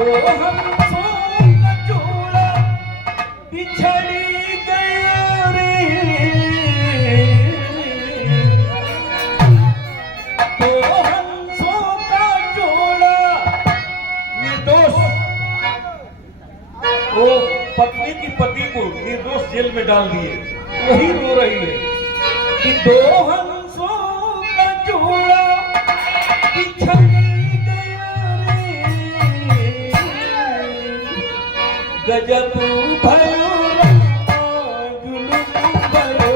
तो हमसों का जोड़ा बिछड़ गया रे, तो हमसों का जोड़ा निर्दोष, वो पत्नी की पति को निर्दोष जेल में डाल दिए, वही रो रही है कि दो हंसों का जोड़ा बिछड़ गया रे, गजब भयो रामा जुलुम भयो।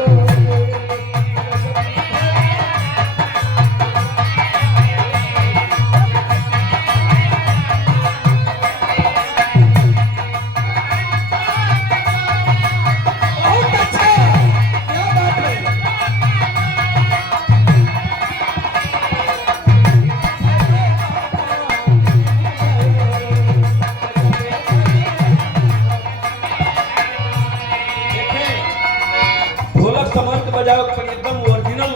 बहुत अच्छा, क्या बात है। ढोलक संभल के बजाओ पर एकदम ओरिजिनल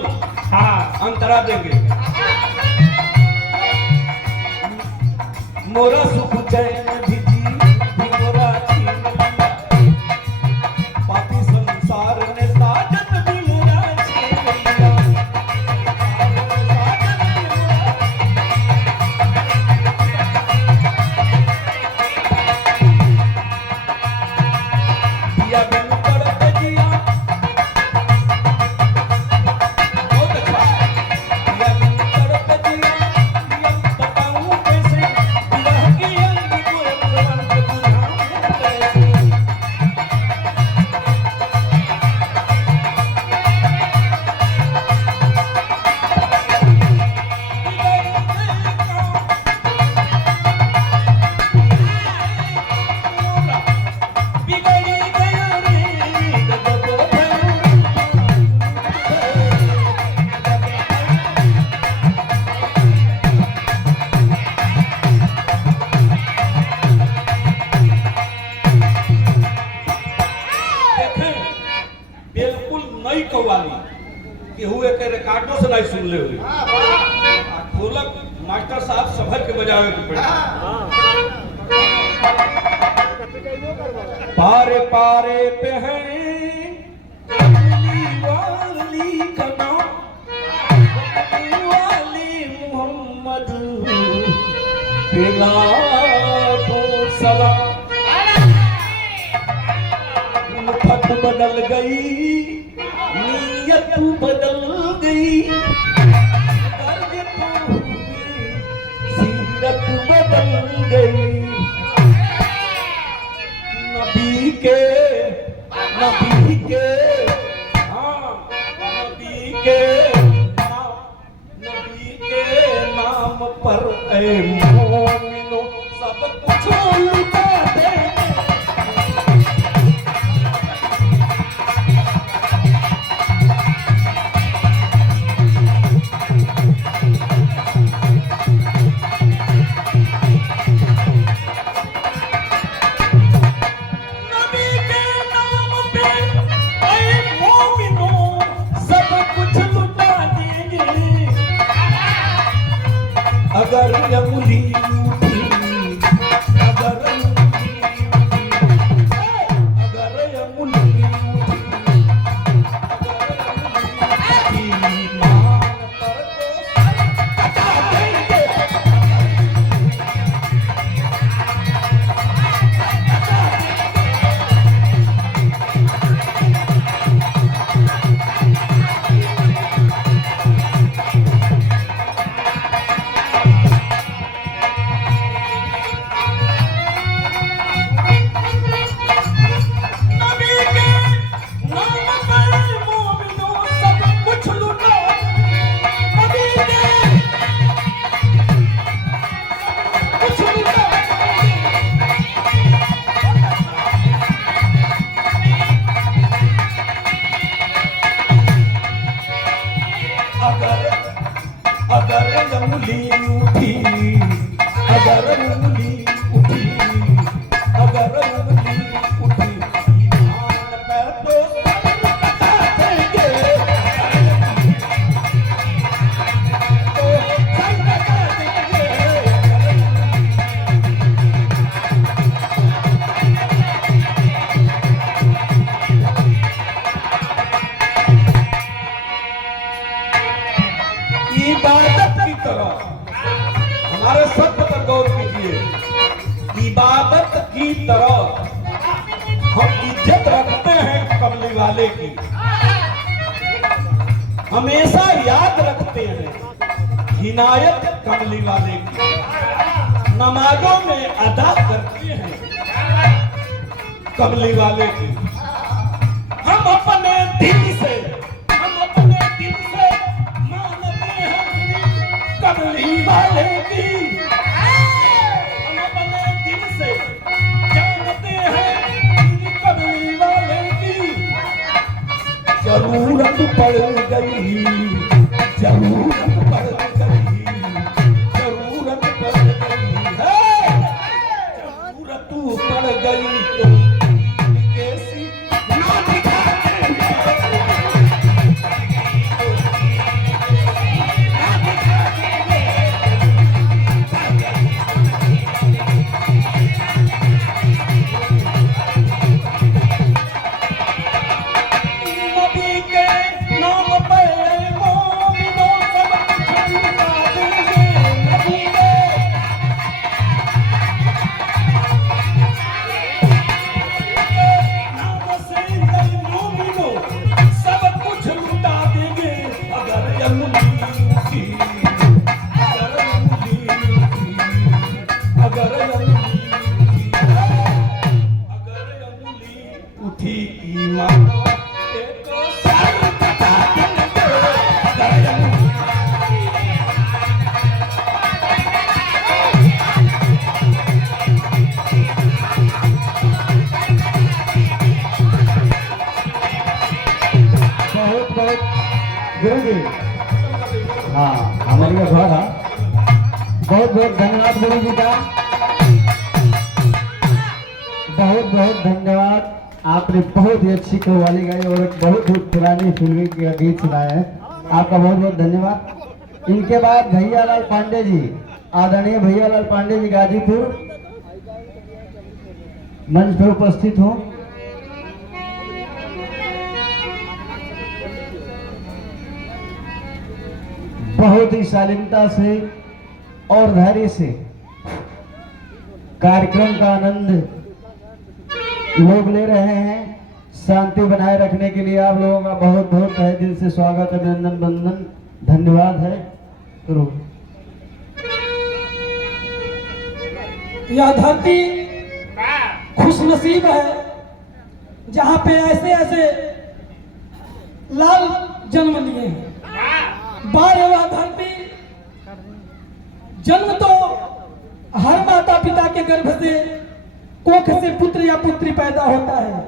अंतरा देंगे। मोरा सुख चैन भिजी मोरा छीन लिया, पापी संसार ने साजन भी मोरा छीन लिया, दिया बिन तड़प जिया। बहुत अच्छा, दिया बिन तड़प जिया, दिया बताऊं कैसे, विरह की अंग को रंग बुझाऊं कैसे। बिगड़ गया रे, गजब भयो देखें, बिल्कुल नई कव्वाली कि हुए के रिकॉर्डों से नहीं सुन ले हुए। ढोलक मास्टर साहब संभल के बजावे के पड़े। पारे पारे पे है कमली वाली का नाम, कमली वाली मोहम्मद पे लाखों सलाम। उल्फत बदल गई, नीयत बदल गई, दर्द तो हुई, सीरत बदल गई। नबी के, नबी के, हाँ नबी के नाम, नबी के नाम पर ऐ मोमिनो सब कुछ लुटा देंगे। नबी के नाम पे ऐ मोमिनो सब कुछ लुटा देंगे। अगर अंगुली उठी, अगर अंगुली उठी, अगर अंगुली उठी, अगर अंगुली उठी, मान पर तो सर कटा देंगे। नबी के नाम पर मोमिनो सब कुछ लुटा, नबी के कुछ लुटा। अगर अगर अंगुली उठी, अगर अंगुली उठी, अगर अंगुली उठी, ईमान पे तो सर कटा देंगे। तो सर कटा देंगे। इबादत की तरह, हमारे शब्द पर गौर कीजिए, इबादत की तरह हम इज्जत रखते हैं कमली वाले की, हमेशा याद रखते हैं हिनायत कमली वाले की, नमाजों में अदा करते हैं कमली वाले की। हम अपने दिल से मानते हैं कमली वाले की, हम अपने दिल से जानते हैं कमली वाले की। जरूरत पड़ गई, जरूरत पड़ गई, जरूरत पड़ गई है, जरूरत पड़ गई तो कैसी ना दिखा देंगे, ना दिखा देंगे। नबी के नाम पे मोमिनो सब कुछ लुटा देंगे, नबी के नाम से मोमिनो सब कुछ लुटा देंगे। अगर अंगुली उठी, अगर अंगुली उठी, अगर अंगुली उठी, अगर अंगुली उठी ईमान को सर कटा देंगे। अगर अंगुली बहुत बहुत गुरु जी, हाँ हमारे घर है। बहुत बहुत धन्यवाद गुरु जी का, बहुत बहुत धन्यवाद। आपने बहुत ही अच्छी कव्वाली गाई और एक बहुत ही पुरानी फिल्मी का गीत सुनाया है, आपका बहुत बहुत धन्यवाद। इनके बाद भैयालाल पांडे जी, आदरणीय भैयालाल पांडे जी गाजीपुर मंच पर उपस्थित हूँ। बहुत ही शालीनता से और धैर्य से कार्यक्रम का आनंद लोग ले रहे हैं। शांति बनाए रखने के लिए आप लोगों का बहुत बहुत तहे दिल से स्वागत, अभिनंदन, वंदन, धन्यवाद है। करो यह धरती खुशनसीब है जहाँ पे ऐसे ऐसे लाल जन्म लिए हैं। बार वह धरती, जन्म तो हर माता पिता के गर्भ से कोख से पुत्र या पुत्री पैदा होता है,